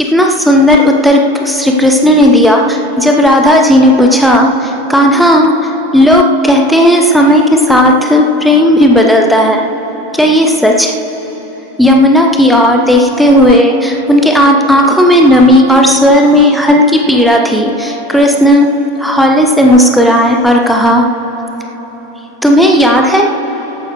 कितना सुंदर उत्तर श्री कृष्ण ने दिया जब राधा जी ने पूछा, कान्हा, लोग कहते हैं समय के साथ प्रेम भी बदलता है, क्या ये सच है? यमुना की ओर देखते हुए उनके आंखों में नमी और स्वर में हल्की पीड़ा थी। कृष्ण हौले से मुस्कुराए और कहा, तुम्हें याद है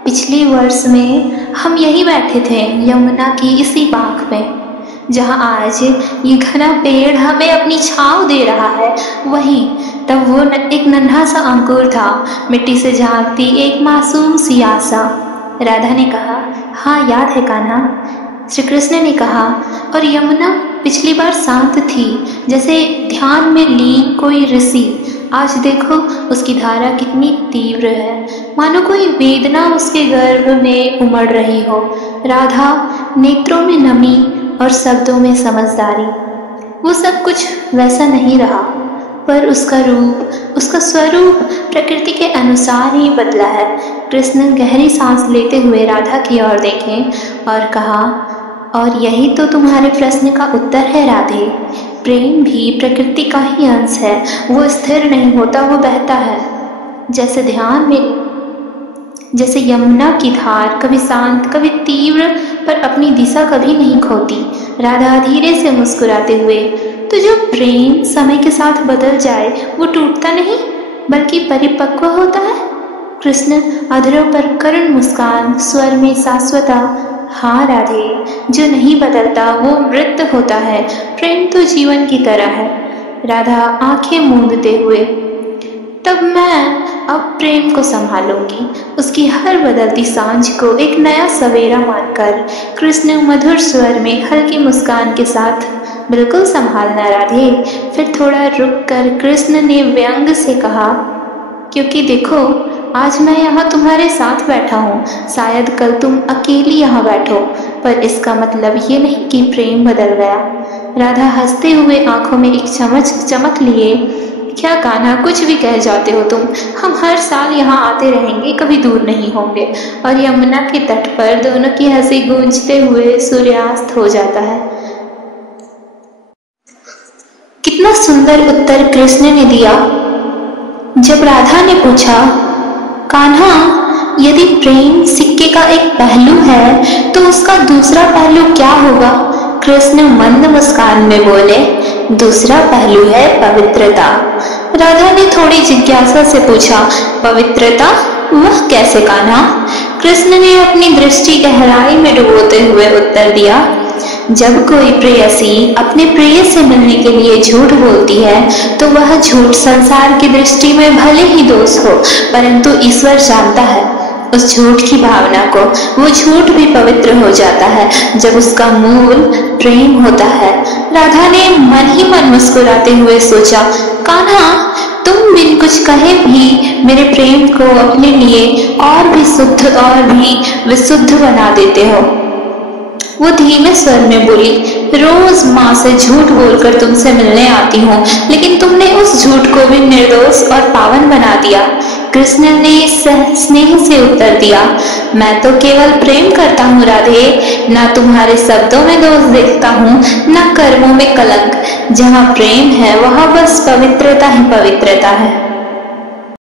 पिछले वर्ष में हम यहीं बैठे थे यमुना की इसी बाग में, जहाँ आज ये घना पेड़ हमें अपनी छांव दे रहा है। वहीं तब वो एक नन्हा सा अंकुर था, मिट्टी से झांकती एक मासूम सी आशा। राधा ने कहा, हाँ याद है कान्हा। श्री कृष्ण ने कहा, और यमुना पिछली बार शांत थी, जैसे ध्यान में लीन कोई ऋषि। आज देखो उसकी धारा कितनी तीव्र है, मानो कोई वेदना उसके गर्भ में उमड़ रही हो। राधा, नेत्रों में नमी और शब्दों में समझदारी। वो सब कुछ वैसा नहीं रहा, पर उसका रूप, उसका स्वरूप प्रकृति के अनुसार ही बदला है। कृष्ण गहरी सांस लेते हुए राधा की ओर देखे और कहा, और यही तो तुम्हारे प्रश्न का उत्तर है राधे। प्रेम भी प्रकृति का ही अंश है। वो स्थिर नहीं होता, वो बहता है जैसे ध्यान में, जैसे यमुना की धार, कभी शांत कभी तीव्र, पर अपनी दिशा कभी नहीं खोती। राधा धीरे से मुस्कुराते हुए, तो जो प्रेम समय के साथ बदल जाए वो टूटता नहीं बल्कि परिपक्व होता है। कृष्ण अधरों पर करुण मुस्कान, स्वर में शाश्वता। हाँ राधे, जो नहीं बदलता वो मृत होता है। प्रेम तो जीवन की तरह है। राधा आंखें मूंदते हुए, तब मैं अब प्रेम को संभालूंगी, उसकी हर बदलती सांझ को एक नया सवेरा मानकर। कृष्ण मधुर स्वर में हल्की मुस्कान के साथ, बिल्कुल संभालना राधे। फिर थोड़ा रुक कर कृष्ण ने व्यंग से कहा, क्योंकि देखो आज मैं यहाँ तुम्हारे साथ बैठा हूँ, शायद कल तुम अकेली यहाँ बैठो, पर इसका मतलब ये नहीं कि प्रेम बदल गया। राधा हंसते हुए आंखों में एक चमक लिए, क्या कान्हा, कुछ भी कह जाते हो तुम। हम हर साल यहाँ आते रहेंगे, कभी दूर नहीं होंगे। और यमुना के तट पर दोनों की हंसी गूंजते हुए सूर्यास्त हो जाता है। कितना सुंदर उत्तर कृष्ण ने दिया जब राधा ने पूछा, कान्हा, यदि प्रेम सिक्के का एक पहलू है तो उसका दूसरा पहलू क्या होगा? कृष्ण मंद मुस्कान में बोले, दूसरा पहलू है पवित्रता। राधा ने थोड़ी जिज्ञासा से पूछा, पवित्रता, वह कैसे कान्हा? कृष्ण ने अपनी दृष्टि गहराई में डुबोते हुए उत्तर दिया, जब कोई प्रेयसी अपने प्रिय से मिलने के लिए झूठ बोलती है तो वह झूठ संसार की दृष्टि में भले ही दोष हो, परंतु ईश्वर जानता है उस झूठ की भावना को। वो झूठ भी पवित्र हो जाता है जब उसका मूल प्रेम होता है। राधा ने मन ही मन मुस्कुराते हुए सोचा, कान्हा, तुम बिन कुछ कहे भी मेरे प्रेम को अपने लिए और भी शुद्ध और भी विशुद्ध बना देते हो। वो धीमे स्वर में बोली, रोज माँ से झूठ बोलकर तुमसे मिलने आती हूँ, लेकिन तुमने उस झूठ को भी निर्दोष और पावन बना दिया। कृष्ण ने स्नेह से उत्तर दिया, मैं तो केवल प्रेम करता हूँ राधे, ना तुम्हारे शब्दों में दोष देखता हूँ, ना कर्मों में कलंक। जहाँ प्रेम है वहाँ बस पवित्रता ही पवित्रता है।